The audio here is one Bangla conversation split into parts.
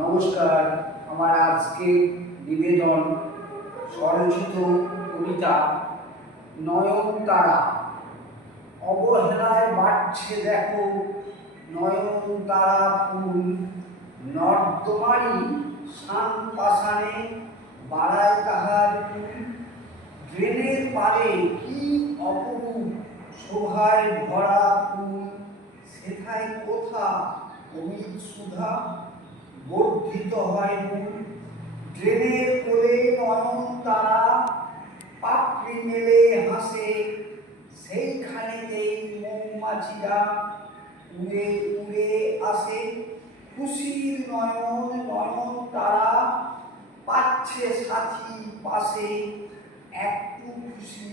নমস্কার। আমার আজকে নিবেদন স্বরচিত কবিতা নয়ন তারা অবহেলায় বাড়ছে দেখো নয়নতারা ফুল। নর্দমারি শান পাশানে বাড়ায় তাহার ড্রেনের পারে কি অপরূপ শোভায় ভরা ফুল। সেথায় কোথা অমিত সুধা? বর্ধিত হয়। মূল ড্রেনের কোলে, নয়ন, তারা পাপড়ি মেলে, হাসে। সেইখানেতেই মৌমাছিরা উড়ে উড়ে আসে, খুশির নয়ন নয়ন, তারা পাচ্ছে সাথী পাশে। একটু খুশি,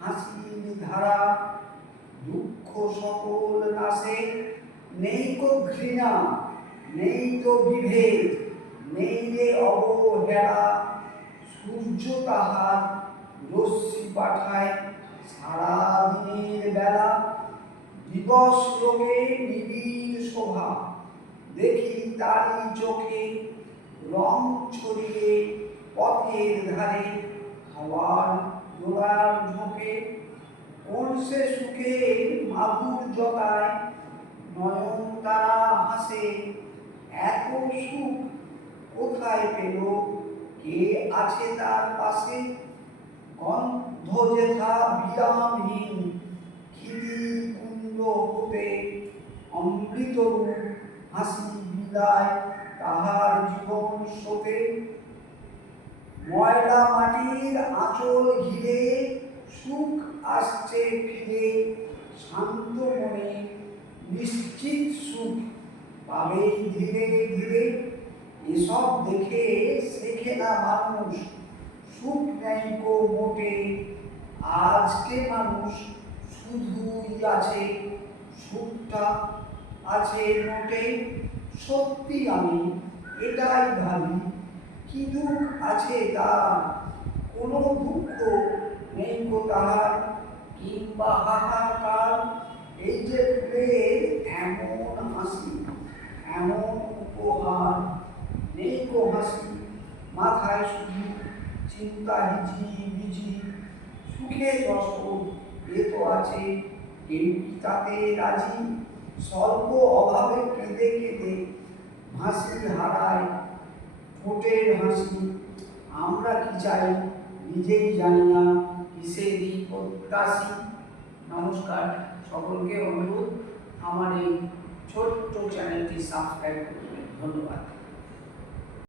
হাসির ধারা, দুঃখ সকল নাশে। নেই কো ঘৃণা নেই তো বিভেদ, নেই রে অবহেলা। সূর্য তাহার রশ্মি পাঠায় সারা দিনের বেলা। দিবস লোকে নিবিড় শোভা, দেখি তারি চোখে রং ছড়িয়ে পথের ধারে হাওয়ার দোলার ঝোঁকে। কোন সে সুখে মাহুর জগায় নয়ন তারা হাসে এত সুখ কোথায় পেল? কে আছে তার পাশে? গন্ধ যেথা বিরামহীন খিদি কুণ্ড হতে অমৃত হাসি বিদায় তাহার জীবন স্রোতে। ময়লা মাটির আঁচল ঘিরে সুখ আসছে ফিরে, শান্ত মনে নিশ্চিত সুখ পাবেই ধীরে ধীরে? এসব দেখে শেখে না মানুষ। সুখ নেই কো মোটে। আজকে মানুষ শুধুই আছে, সুখটা আছে মোটে। সত্যি আমি এটাই ভাবি, কি দুঃখ আছে তার? কোনো দুঃখ নেই গো তাহার কিংবা হাহাকার, এই যে এমন হাসি এমন উপহার নেই গো হাসি মাথায় শুধু চিন্তা হিজি বিজি সুখে রসদ এ তো আছে। কেউ কি তাতে রাজি, স্বল্প অভাবে কেঁদে কেঁদে হাসি হারায়, ঠোঁটের হাসি। আমরা কি চাই, নিজেই জানি না কিসেরই প্রত্যাশী। নমস্কার, সকলকে অনুরোধ, আমার এই ছোট্ট চ্যানেলটি সাবস্ক্রাইব করবেন। ধন্যবাদ।